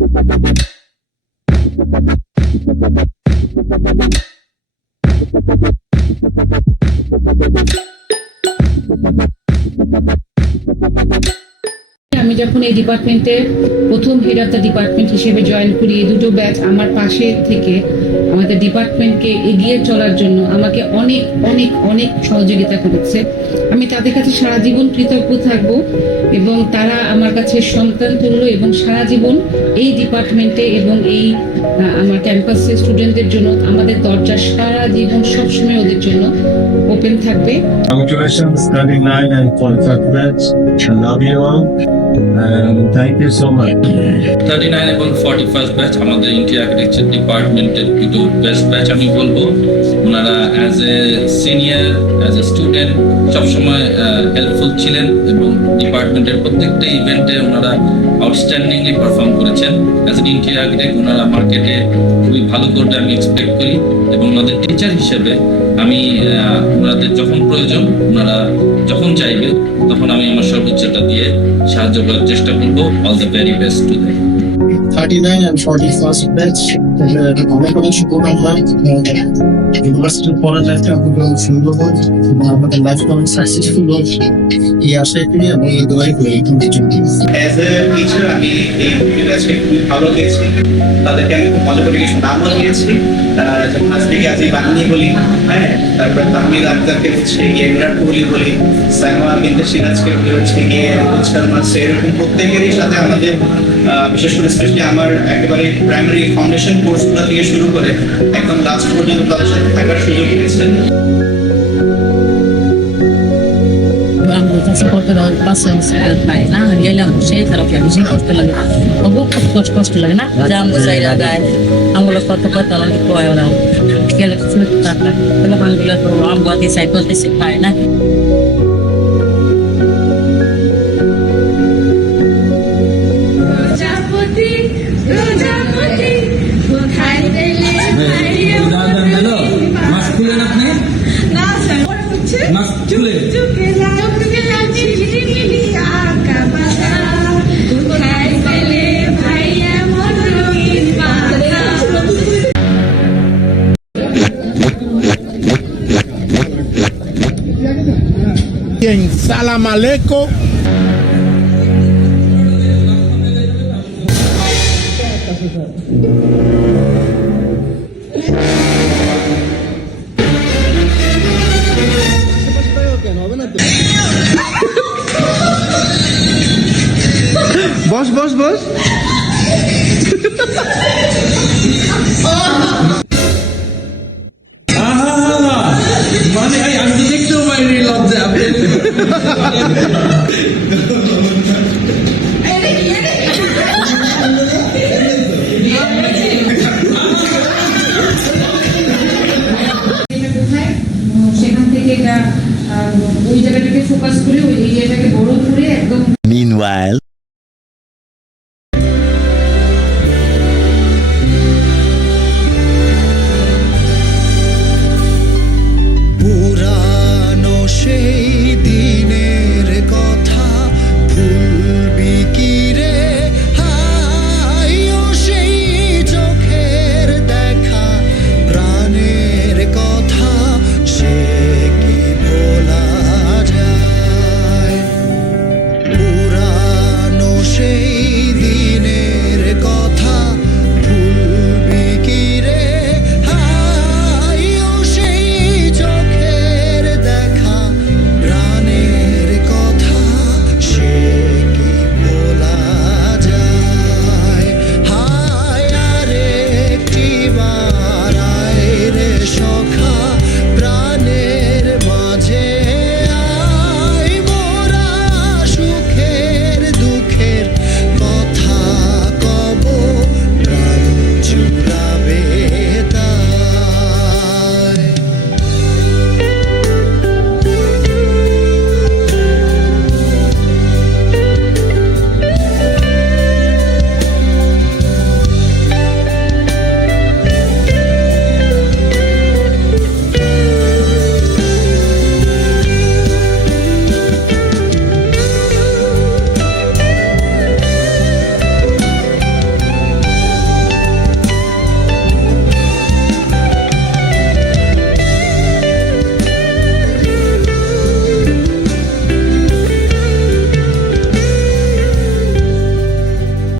আমি যখন এই ডিপার্টমেন্টে প্রথম হেড অফ দ্য ডিপার্টমেন্ট হিসেবে জয়েন করি, এই দুটো ব্যাচ আমার পাশে থেকে আমাদের ডিপার্টমেন্টকে এগিয়ে চলার জন্য আমাকে অনেক অনেক অনেক সহযোগিতা করেছে। আমি তাদের কাছে সারা জীবন কৃতজ্ঞ থাকব এবং তারা আমার কাছে সন্তান তুল্য, এবং সারা জীবন এই ডিপার্টমেন্টে এবং এই আমার ক্যাম্পাসের স্টুডেন্টদের জন্য আমাদের দরজা সারা জীবন সবসময় ওদের জন্য ওপেন থাকবে। Congratulations, 39 and 45 batch. I love you all. Thank you so much. 39 এবং 41 ব্যাচ আমাদের ইন্টেরিয়র আর্কিটেকচার ডিপার্টমেন্টের দুটো বেস্ট ব্যাচ আমি বলবো। ওনারা as a senior, as a student সবসময় হেল্পফুল ছিলেন এবং ডিপার্টমেন্টের প্রত্যেকটা ইভেন্টে ওনারা আউটস্ট্যান্ডিংলি পারফর্ম করেছেন। অ্যাজ এন ইন্টেরিয়র আর্কিটেক্ট ওনারা মার্কেটে খুবই ভালো করবে আমি এক্সপেক্ট করি, এবং ওনাদের টিচার হিসেবে আমি ওনাদের যখন প্রয়োজন, ওনারা যখন চাইবে, তখন আমি আমার সর্বোচ্চটা দিয়ে সাহায্য করার চেষ্টা করবো। All the very best to them. 39 and 41st batch অনেক অনেক শুভকামনা। ইউনিভার্সিটির পরে লাইফটা খুবই সুন্দর হোক, আমাদের লাইফটা অনেক সাকসেসফুল হোক, এই আশায় করি এবং এই দোয়াই করি। অ্যাজ এ টিচার আমি এই ব্যাচকে খুবই ভালো পেয়েছি, তাদেরকে আমি খুব মজা করে কিছু নামও দিয়েছি, যেমন আজকে আজ বাহিনী বলি, হ্যাঁ, তারপর তাহমিদ আক্তারকে হচ্ছে গিয়ে বিরাট কোহলি বলি, সাইমা বিনতে সিরাজকে হচ্ছে গিয়ে এরকম প্রত্যেকেরই সাথে আমাদের বিশেষ করে স্পেশালি আমার একেবারে প্রাইমারি ফাউন্ডেশন কোর্সগুলো থেকে শুরু করে একদম লাস্ট পর্যন্ত তাদের সাথে থাকার সুযোগ পেয়েছে। কষ্ট লাগে না, আমগুলো কত কত গেলে আমগুলো চাই করতেছে পায় না। Salam alaikum. বস বস বস। মানে আমি তো দেখতেও পাইনি লজ্জা।